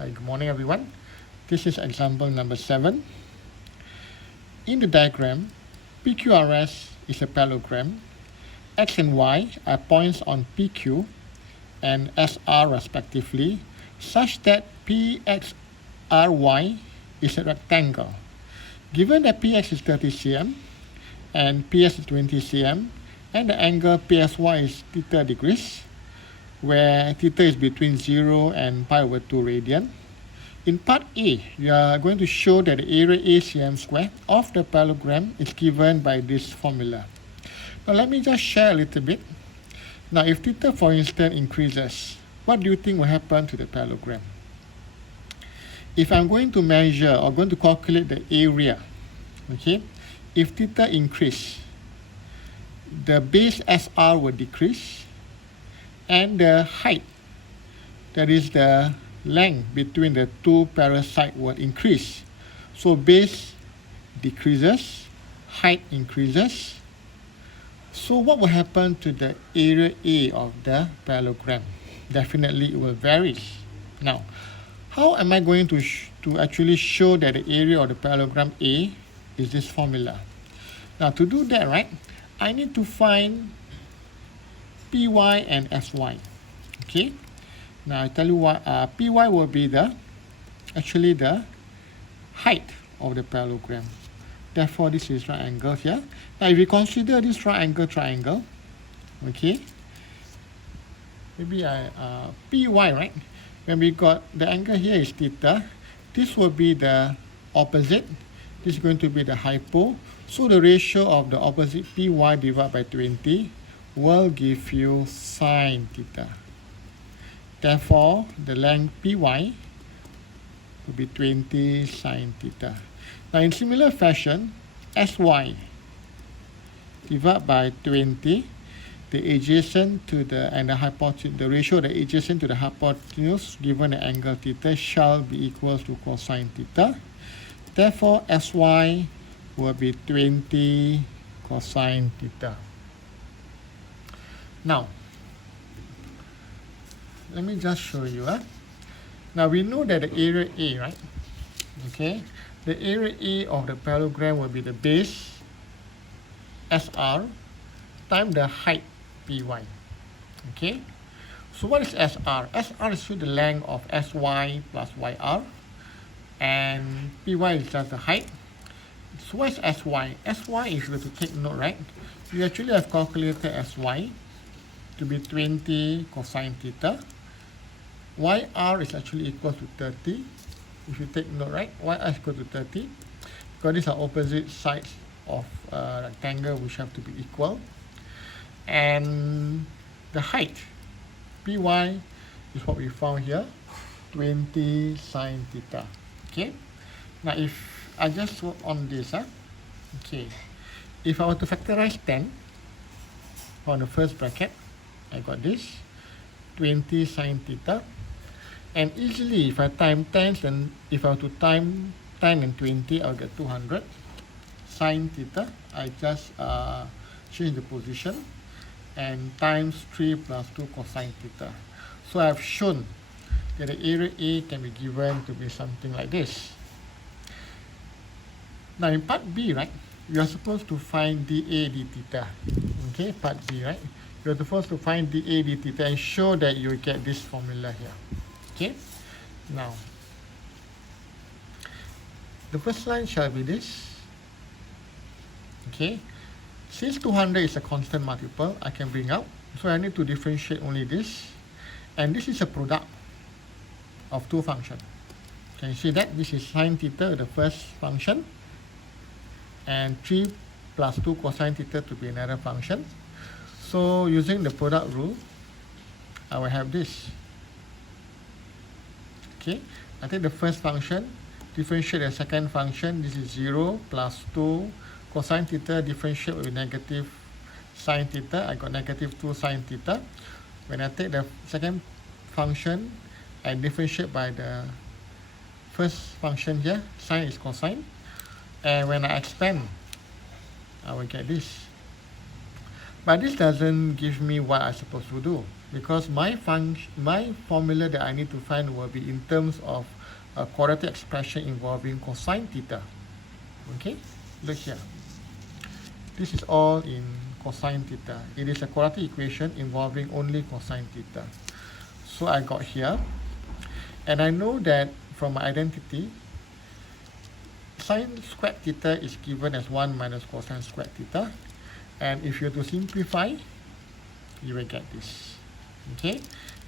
Hi, good morning everyone. This is example number 7. In the diagram, PQRS is a parallelogram. X and Y are points on PQ and SR respectively, such that PXRY is a rectangle. Given that PX is 30 cm and PS is 20 cm and the angle PSY is theta degrees, where theta is between 0 and pi over 2 radian. In part A, we are going to show that the area A cm square of the parallelogram is given by this formula. Now let me just share a little bit. Now if theta, for instance, increases, what do you think will happen to the parallelogram? If I'm going to measure or going to calculate the area, okay, if theta increase, the base SR will decrease and the height, that is the length between the two parallel sides, will increase. So base decreases, height increases. So what will happen to the area A of the parallelogram? Definitely it will vary. Now, how am I going to actually show that the area of the parallelogram A is this formula? Now to do that, right, I need to find PY and SY. Okay. Now I tell you what, PY will be the height of the parallelogram. Therefore, this is right angle here. Now if we consider this triangle, okay, maybe PY, right? When we got the angle here is theta, this will be the opposite. This is going to be the hypo. So the ratio of the opposite PY divided by 20 will give you sine theta. Therefore, the length PY will be 20 sine theta. Now, in similar fashion, SY divided by 20, the adjacent to the hypotenuse, the ratio of the adjacent to the hypotenuse given the angle theta shall be equal to cosine theta. Therefore, SY will be 20 cosine theta. Now, let me just show you. Now we know that the area A, right? Okay, the area A of the parallelogram will be the base SR times the height PY. Okay, so what is SR? SR is the length of SY plus YR, and PY is just the height. So what is SY? SY is going to take note, right? We actually have calculated SY to be 20 cosine theta. YR is actually equal to 30. If you take note, right, YR is equal to 30, because these are opposite sides of a rectangle which have to be equal. And the height, PY, is what we found here, 20 sine theta. Okay. Now if I just work on this, okay, if I were to factorize 10 on the first bracket, I got this 20 sine theta. And easily, if I time 10, then if I were to time 10 and 20, I'll get 200 sine theta. I just change the position and times 3 plus 2 cosine theta. So I've shown that the area A can be given to be something like this. Now in part B, right, you are supposed to find dA d theta. Okay, part B, right? You are supposed to find dA d theta and show that you get this formula here. Okay, now the first line shall be this. Okay, since 200 is a constant multiple, I can bring out, so I need to differentiate only this, and this is a product of two functions. Can you see that? This is sine theta, the first function, and 3 plus 2 cosine theta to be another function. So using the product rule, I will have this. Okay, I take the first function, differentiate the second function. This is 0 plus 2 cosine theta, differentiate with negative sine theta. I got negative 2 sine theta. When I take the second function, I differentiate by the first function here. Sine is cosine. And when I expand, I will get this. But this doesn't give me what I'm supposed to do. because my formula that I need to find will be in terms of a quadratic expression involving cosine theta. Okay, look here. This is all in cosine theta. It is a quadratic equation involving only cosine theta. So I got here, and I know that from my identity, sine squared theta is given as 1 minus cosine squared theta. And if you have to simplify, you will get this. Okay,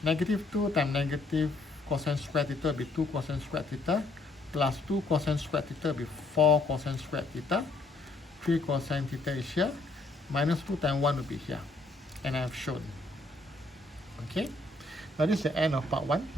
negative 2 times negative cosine squared theta will be 2 cosine squared theta, plus 2 cosine squared theta will be 4 cosine squared theta. 3 cosine theta is here, minus 2 times 1 will be here. And I have shown. Okay, now this is the end of part 1.